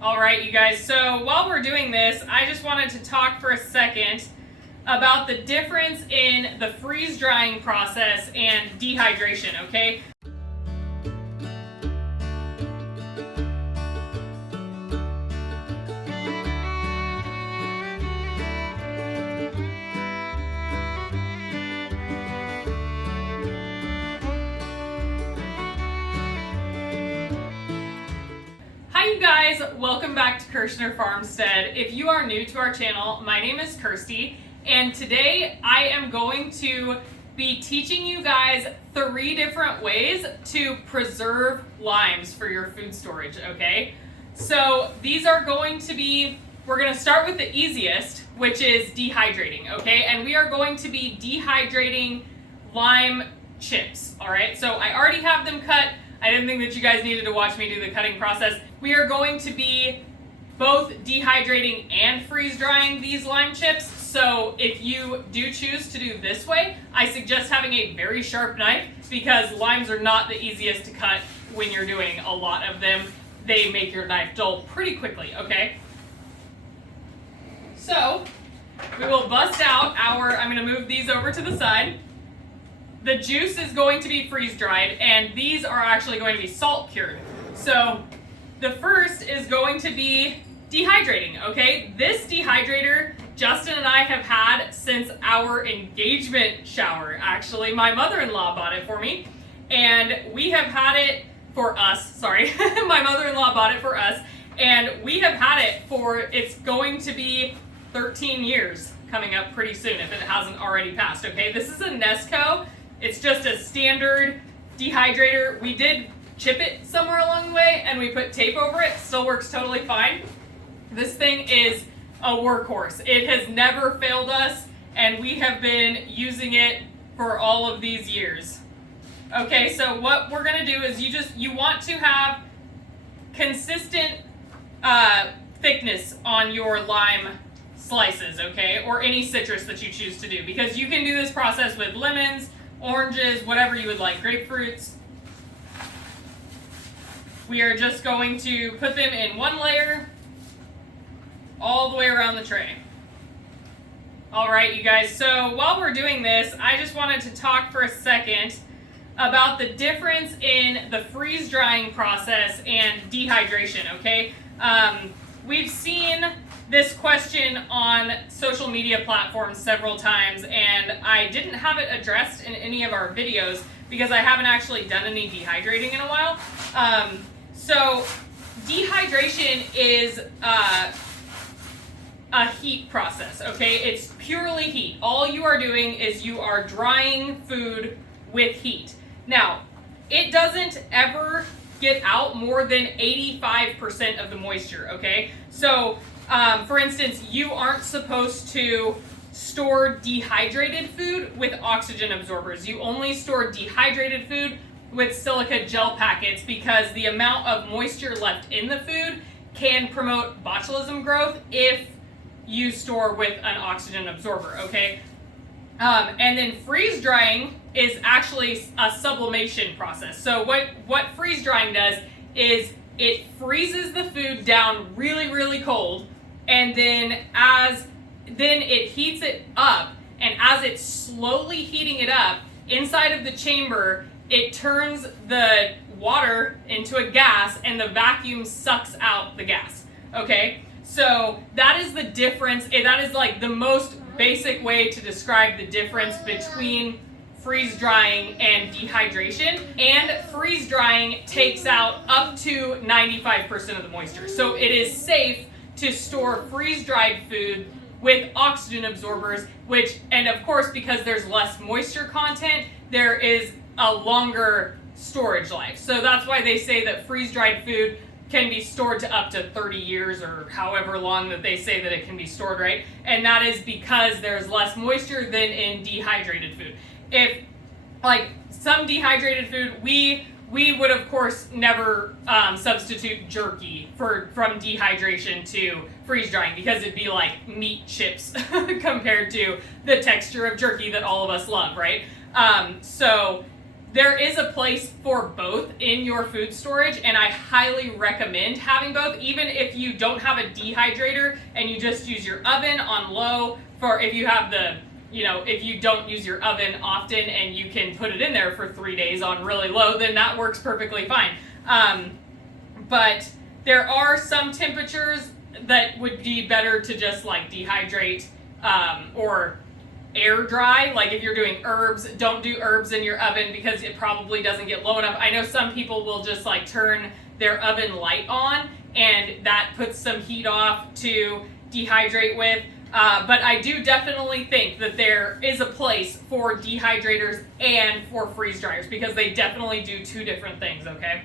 All right, you guys, so while we're doing this, I just wanted to talk for a second about the difference in the freeze drying process and dehydration, okay? Hi you guys, welcome back to Kirshner Farmstead. If you are new to our channel, my name is Kirsty, and today I am going to be teaching you guys 3 different ways to preserve limes for your food storage, okay? So these are going to be, we're going to start with the easiest, which is dehydrating, okay? And we are going to be dehydrating lime chips, all right? So I already have them cut. I didn't think that you guys needed to watch me do the cutting process. We are going to be both dehydrating and freeze drying these lime chips. So if you do choose to do this way, I suggest having a very sharp knife because limes are not the easiest to cut when you're doing a lot of them. They make your knife dull pretty quickly, okay? So we will bust out I'm gonna move these over to the side. The juice is going to be freeze dried, and these are actually going to be salt cured. So the first is going to be dehydrating, okay? This dehydrator, Justin and I have had since our engagement shower. Actually, my mother-in-law bought it for me, and we have had it for us, sorry. My mother-in-law bought it for us, and we have had it for, it's going to be 13 years coming up pretty soon if it hasn't already passed, okay? This is a Nesco. It's just a standard dehydrator. We did chip it somewhere along the way and we put tape over it. Still works totally fine. This thing is a workhorse. It has never failed us and we have been using it for all of these years. Okay, so what we're gonna do is you want to have consistent thickness on your lime slices, okay? Or any citrus that you choose to do, because you can do this process with lemons, oranges, whatever you would like, grapefruits. We are just going to put them in one layer all the way around the tray. All right, you guys, so while we're doing this, I just wanted to talk for a second about the difference in the freeze drying process and dehydration, okay? We've seen this question on social media platforms several times, and I didn't have it addressed in any of our videos because I haven't actually done any dehydrating in a while. So dehydration is a heat process, okay? It's purely heat. All you are doing is you are drying food with heat. Now, it doesn't ever get out more than 85% of the moisture, okay? So for instance, you aren't supposed to store dehydrated food with oxygen absorbers. You only store dehydrated food with silica gel packets because the amount of moisture left in the food can promote botulism growth if you store with an oxygen absorber, okay? And then freeze drying is actually a sublimation process. So what freeze drying does is it freezes the food down really, really cold, and then it heats it up, and as it's slowly heating it up, inside of the chamber, it turns the water into a gas, and the vacuum sucks out the gas, okay? So that is the difference. That is like the most basic way to describe the difference between freeze drying and dehydration. And freeze drying takes out up to 95% of the moisture. So it is safe to store freeze-dried food with oxygen absorbers, and of course, because there's less moisture content, there is a longer storage life. So that's why they say that freeze-dried food can be stored to up to 30 years or however long that they say that it can be stored, right? And that is because there's less moisture than in dehydrated food. If, like, some dehydrated food, we would of course never substitute jerky from dehydration to freeze drying because it'd be like meat chips compared to the texture of jerky that all of us love, right? So there is a place for both in your food storage, and I highly recommend having both, even if you don't have a dehydrator and you just use your oven on low. For if you have the, if you don't use your oven often and you can put it in there for 3 days on really low, then that works perfectly fine. But there are some temperatures that would be better to just like dehydrate or air dry. Like if you're doing herbs, don't do herbs in your oven because it probably doesn't get low enough. I know some people will just like turn their oven light on and that puts some heat off to dehydrate with. But I do definitely think that there is a place for dehydrators and for freeze dryers because they definitely do two different things, okay?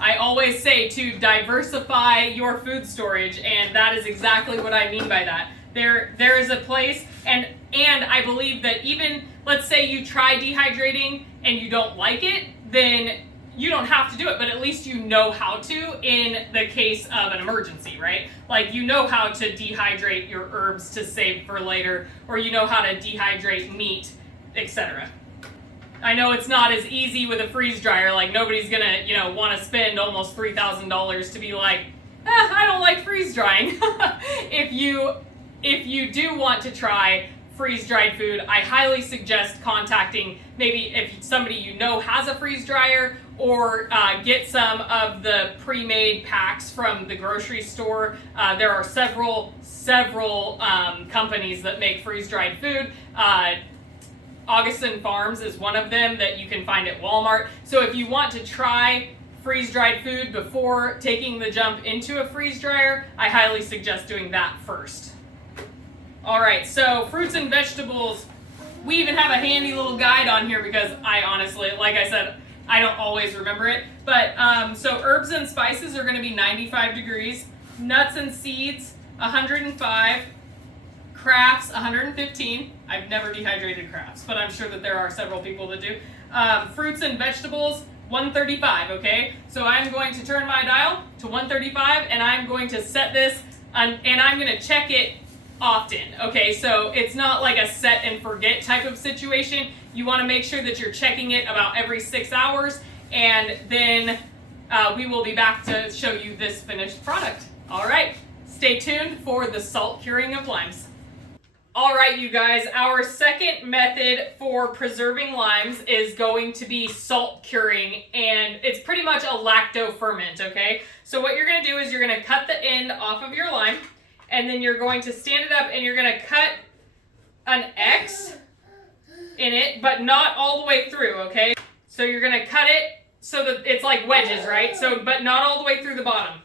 I always say to diversify your food storage, and that is exactly what I mean by that. There is a place, and I believe that even, let's say you try dehydrating and you don't like it, then you don't have to do it, but at least you know how to in the case of an emergency, right? Like you know how to dehydrate your herbs to save for later, or you know how to dehydrate meat, etc. I know it's not as easy with a freeze dryer. Like nobody's gonna, want to spend almost $3,000 to be like, I don't like freeze drying. If you do want to try freeze dried food, I highly suggest contacting maybe if somebody you know has a freeze dryer, or get some of the pre-made packs from the grocery store. There are several companies that make freeze dried food. Augustin Farms is one of them that you can find at Walmart. So if you want to try freeze-dried food before taking the jump into a freeze dryer, I highly suggest doing that first. All right, so fruits and vegetables. We even have a handy little guide on here because I honestly, like I said, I don't always remember it. But so herbs and spices are going to be 95 degrees. Nuts and seeds, 105. Crafts, 115. I've never dehydrated crafts, but I'm sure that there are several people that do. Fruits and vegetables, 135, okay? So I'm going to turn my dial to 135, and I'm going to set this, and I'm going to check it often, okay? So it's not like a set and forget type of situation. You want to make sure that you're checking it about every 6 hours, and then we will be back to show you this finished product. All right, stay tuned for the salt curing of limes. All right, you guys, our second method for preserving limes is going to be salt curing, and it's pretty much a lacto ferment, okay? So what you're gonna do is you're gonna cut the end off of your lime, and then you're going to stand it up and you're gonna cut an X in it, but not all the way through, okay? So you're gonna cut it so that it's like wedges, right? So, but not all the way through the bottom.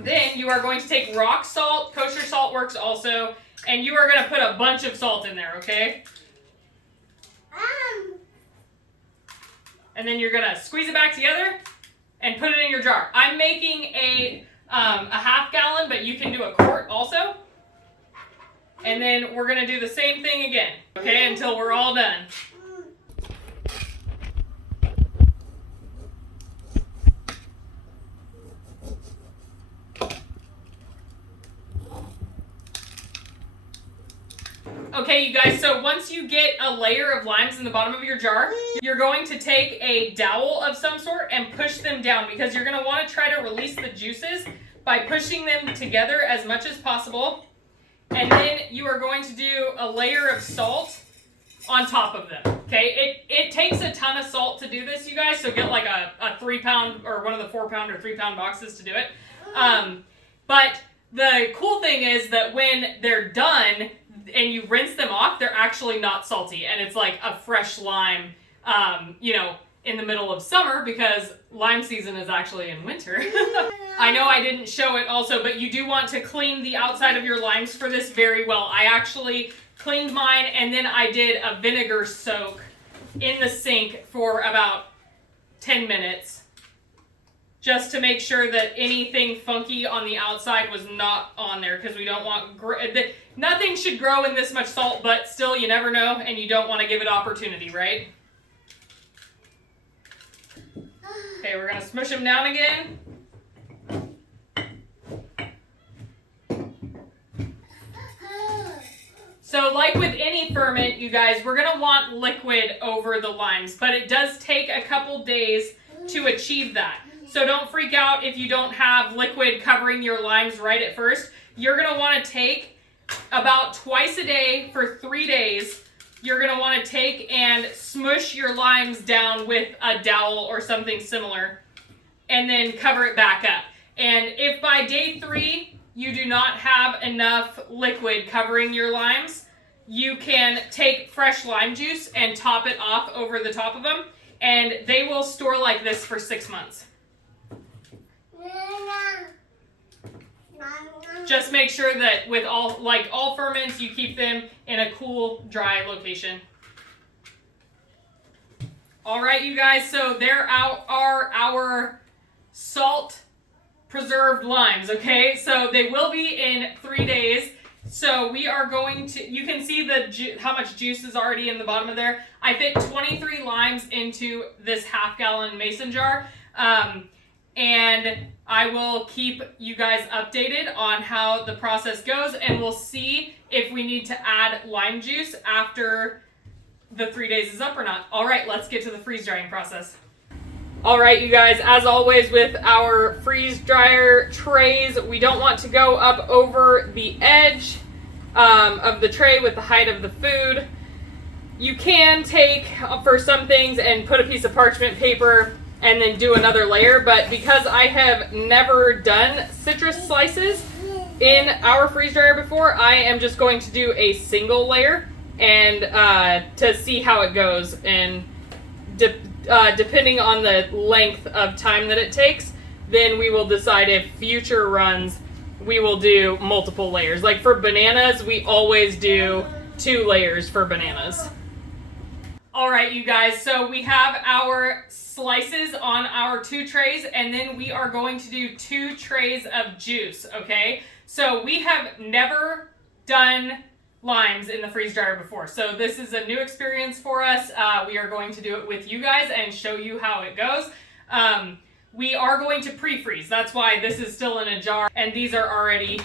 Then you are going to take rock salt, kosher salt works also, and you are going to put a bunch of salt in there, okay? And then you're going to squeeze it back together and put it in your jar. I'm making a half gallon, but you can do a quart also. And then we're going to do the same thing again, okay, until we're all done. Okay, you guys, so once you get a layer of limes in the bottom of your jar, you're going to take a dowel of some sort and push them down because you're going to want to try to release the juices by pushing them together as much as possible. And then you are going to do a layer of salt on top of them, okay? It takes a ton of salt to do this, you guys, so get like a 3-pound or one of the 4-pound or 3-pound boxes to do it. But the cool thing is that when they're done, and you rinse them off, they're actually not salty, and it's like a fresh lime, in the middle of summer because lime season is actually in winter. I know I didn't show it also, but you do want to clean the outside of your limes for this very well. I actually cleaned mine, and then I did a vinegar soak in the sink for about 10 minutes just to make sure that anything funky on the outside was not on there, because we don't want nothing should grow in this much salt, but still you never know, and you don't want to give it opportunity, right? Okay, we're going to smush them down again. So like with any ferment, you guys, we're gonna want liquid over the limes, but it does take a couple days to achieve that. So don't freak out if you don't have liquid covering your limes right at first. You're gonna wanna take about twice a day for 3 days. You're gonna wanna take and smush your limes down with a dowel or something similar, and then cover it back up. And if by day 3 you do not have enough liquid covering your limes, you can take fresh lime juice and top it off over the top of them, and they will store like this for 6 months. Just make sure that with all ferments, you keep them in a cool, dry location. All right, you guys, so there are our salt preserved limes, okay? So they will be in 3 days. So we are going to, you can see how much juice is already in the bottom of there. I fit 23 limes into this half-gallon mason jar. And I will keep you guys updated on how the process goes, and we'll see if we need to add lime juice after the 3 days is up or not. All right, let's get to the freeze drying process. All right, you guys, as always with our freeze dryer trays, we don't want to go up over the edge of the tray with the height of the food. You can take, for some things, and put a piece of parchment paper and then do another layer, but because I have never done citrus slices in our freeze dryer before, I am just going to do a single layer and to see how it goes, and depending on the length of time that it takes, then we will decide if future runs we will do multiple layers. Like for bananas, we always do 2 layers for bananas. All right, you guys, so we have our slices on our 2 trays, and then we are going to do 2 trays of juice, okay? So we have never done limes in the freeze dryer before, so this is a new experience for us. We are going to do it with you guys and show you how it goes. We are going to pre-freeze. That's why this is still in a jar, and these are already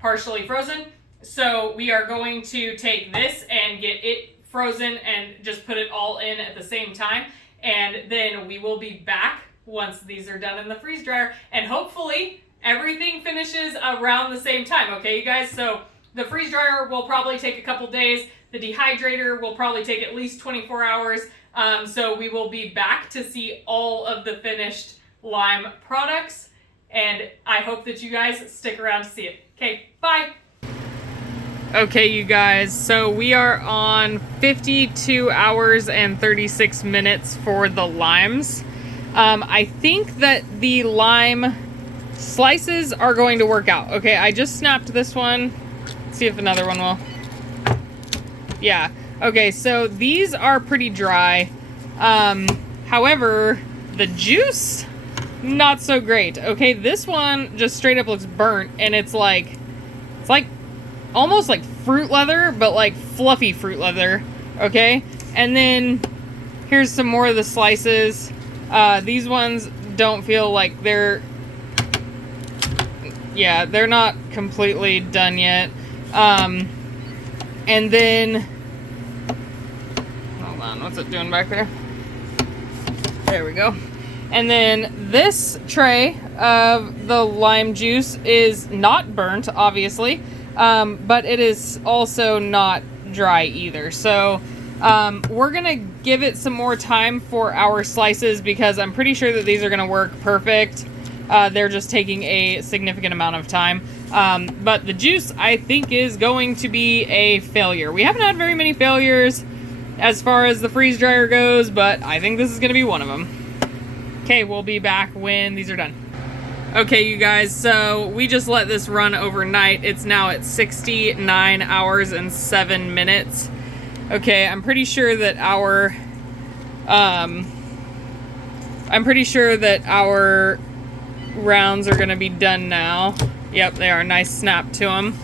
partially frozen. So we are going to take this and get it frozen and just put it all in at the same time, and then we will be back once these are done in the freeze dryer, and hopefully everything finishes around the same time, okay, you guys? So the freeze dryer will probably take a couple days. The dehydrator will probably take at least 24 hours. So we will be back to see all of the finished lime products, and I hope that you guys stick around to see it. Okay, bye. Okay, you guys, so we are on 52 hours and 36 minutes for the limes. I think that the lime slices are going to work out. Okay, I just snapped this one. Let's see if another one will. Yeah, okay, so these are pretty dry. However, the juice, not so great. Okay, this one just straight up looks burnt, and it's like almost like fruit leather, but like fluffy fruit leather, okay? And then here's some more of the slices. These ones don't feel like they're not completely done yet. And then, hold on, what's it doing back there? There we go. And then this tray of the lime juice is not burnt, obviously. But it is also not dry either. So we're gonna give it some more time for our slices, because I'm pretty sure that these are gonna work perfect. They're just taking a significant amount of time. But the juice, I think, is going to be a failure. We haven't had very many failures as far as the freeze dryer goes, but I think this is gonna be one of them. Okay, we'll be back when these are done. Okay, you guys, so we just let this run overnight. It's now at 69 hours and 7 minutes. Okay, I'm pretty sure that our rounds are gonna be done now. Yep, they are. Nice snap to them.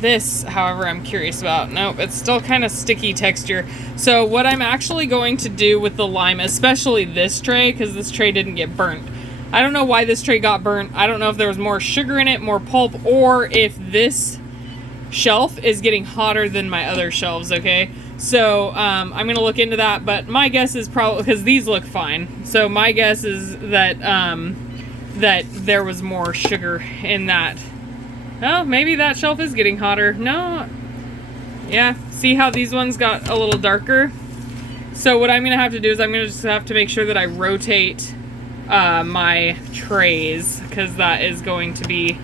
This, however, I'm curious about. Nope, it's still kind of sticky texture. So what I'm actually going to do with the lime, especially this tray, because this tray didn't get burnt. I don't know why this tray got burnt. I don't know if there was more sugar in it, more pulp, or if this shelf is getting hotter than my other shelves, okay? So I'm gonna look into that, but my guess is probably, because these look fine, so my guess is that that there was more sugar in that. Oh, maybe that shelf is getting hotter. No, yeah, see how these ones got a little darker? So what I'm gonna have to do is I'm gonna just have to make sure that I rotate my trays, because that is going to be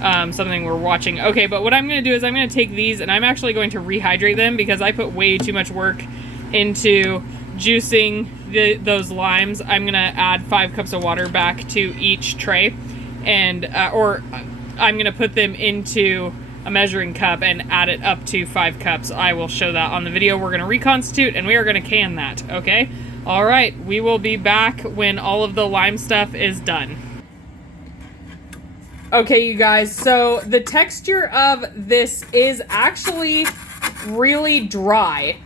something we're watching. Okay, but what I'm going to do is I'm going to take these and I'm actually going to rehydrate them, because I put way too much work into juicing those limes. I'm going to add 5 cups of water back to each tray, and or I'm going to put them into a measuring cup and add it up to 5 cups. I will show that on the video. We're going to reconstitute and we are going to can that, okay? All right, we will be back when all of the lime stuff is done. Okay, you guys, so the texture of this is actually really dry.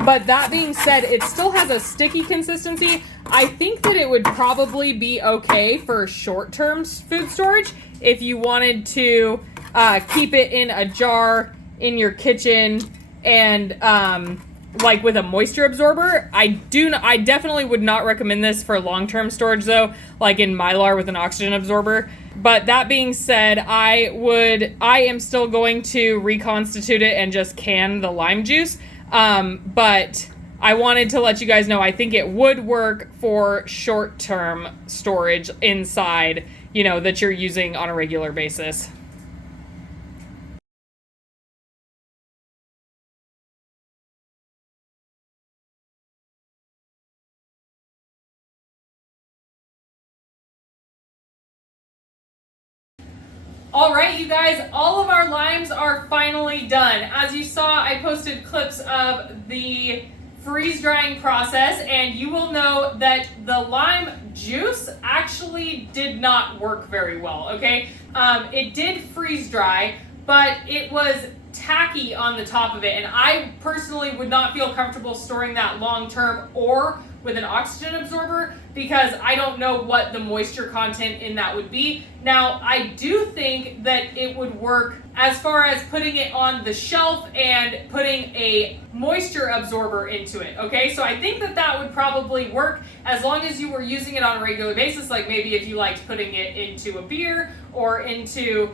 But that being said, it still has a sticky consistency. I think that it would probably be okay for short-term food storage if you wanted to keep it in a jar in your kitchen and like with a moisture absorber. I definitely would not recommend this for long-term storage though, like in Mylar with an oxygen absorber. But that being said, I am still going to reconstitute it and just can the lime juice. But I wanted to let you guys know I think it would work for short-term storage inside, you know, that you're using on a regular basis. All right, you guys, all of our limes are finally done. As you saw, I posted clips of the freeze drying process, and you will know that the lime juice actually did not work very well, okay? It did freeze dry, but it was tacky on the top of it, and I personally would not feel comfortable storing that long term or with an oxygen absorber, because I don't know what the moisture content in that would be. Now, I do think that it would work as far as putting it on the shelf and putting a moisture absorber into it, okay? So I think that that would probably work as long as you were using it on a regular basis, like maybe if you liked putting it into a beer or into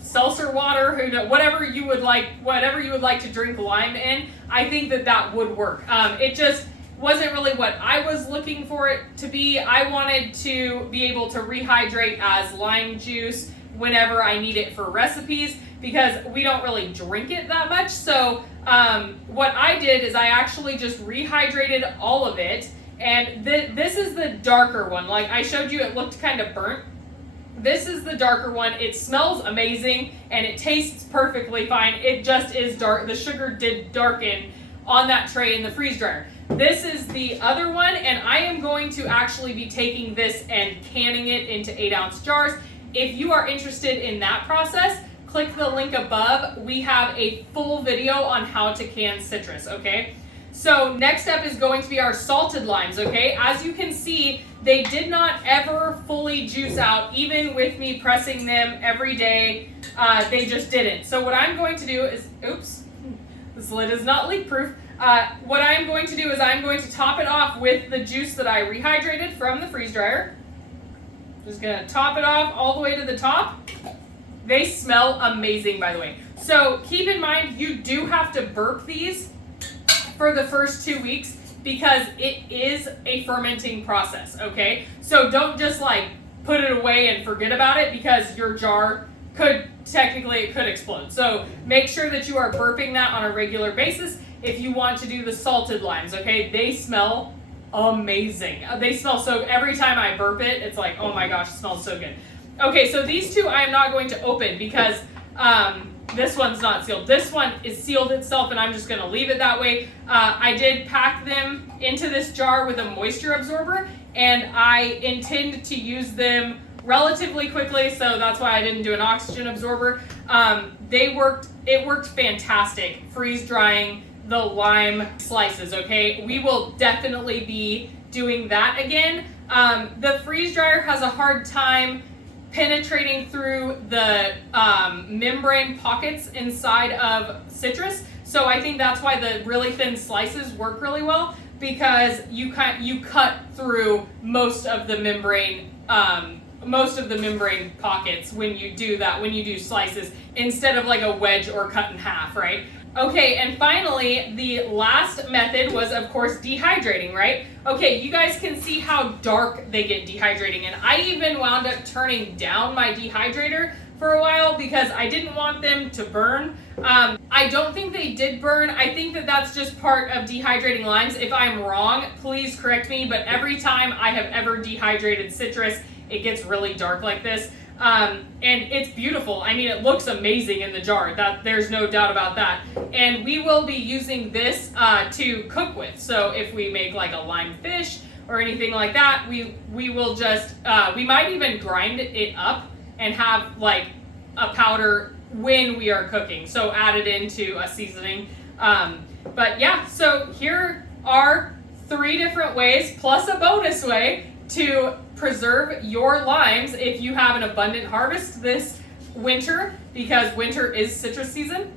seltzer water, whatever you would like to drink lime in. I think that that would work. It just wasn't really what I was looking for it to be. I wanted to be able to rehydrate as lime juice whenever I need it for recipes, because we don't really drink it that much. So what I did is I actually just rehydrated all of it, and this is the darker one. Like I showed you, it looked kind of burnt. This is the darker one. It smells amazing and it tastes perfectly fine. It just is dark. The sugar did darken on that tray in the freeze dryer. This is the other one, and I am going to actually be taking this and canning it into 8-ounce jars. If you are interested in that process, click the link above. We have a full video on how to can citrus, okay? So next up is going to be our salted limes, okay? As you can see, they did not ever fully juice out, even with me pressing them every day. They just didn't. So what I'm going to do is, oops, this lid is not leak proof. What I'm going to do is I'm going to top it off with the juice that I rehydrated from the freeze dryer. Just gonna top it off all the way to the top. They smell amazing, by the way. So keep in mind, you do have to burp these for the first 2 weeks, because it is a fermenting process, okay? So don't just like put it away and forget about it, because your jar could explode. So make sure that you are burping that on a regular basis if you want to do the salted limes, okay? They smell amazing. They smell so, every time I burp it, it's like, oh my gosh, it smells so good. Okay, so these two I am not going to open, because this one's not sealed. This one is sealed itself, and I'm just gonna leave it that way. I did pack them into this jar with a moisture absorber, and I intend to use them relatively quickly, so that's why I didn't do an oxygen absorber. It worked fantastic freeze drying the lime slices, okay? We will definitely be doing that again. The freeze dryer has a hard time penetrating through the membrane pockets inside of citrus. So I think that's why the really thin slices work really well, because you cut through most of the membrane pockets when you do that, when you do slices, instead of like a wedge or cut in half, right? Okay, and finally, the last method was, of course, dehydrating, right? Okay, you guys can see how dark they get dehydrating, and I even wound up turning down my dehydrator for a while because I didn't want them to burn. I don't think they did burn. I think that that's just part of dehydrating limes. If I'm wrong, please correct me, but every time I have ever dehydrated citrus, it gets really dark like this. And it's beautiful. I mean, it looks amazing in the jar. There's no doubt about that. And we will be using this to cook with. So if we make like a lime fish or anything like that, we will just, we might even grind it up and have like a powder when we are cooking. So add it into a seasoning. But yeah, so here are 3 different ways plus a bonus way to preserve your limes if you have an abundant harvest this winter, because winter is citrus season.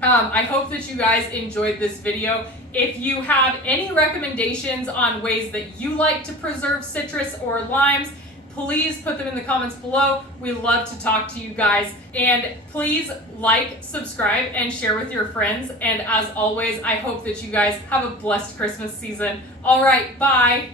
I hope that you guys enjoyed this video. If you have any recommendations on ways that you like to preserve citrus or limes, please put them in the comments below. We love to talk to you guys. And please like, subscribe, and share with your friends. And as always, I hope that you guys have a blessed Christmas season. All right, bye.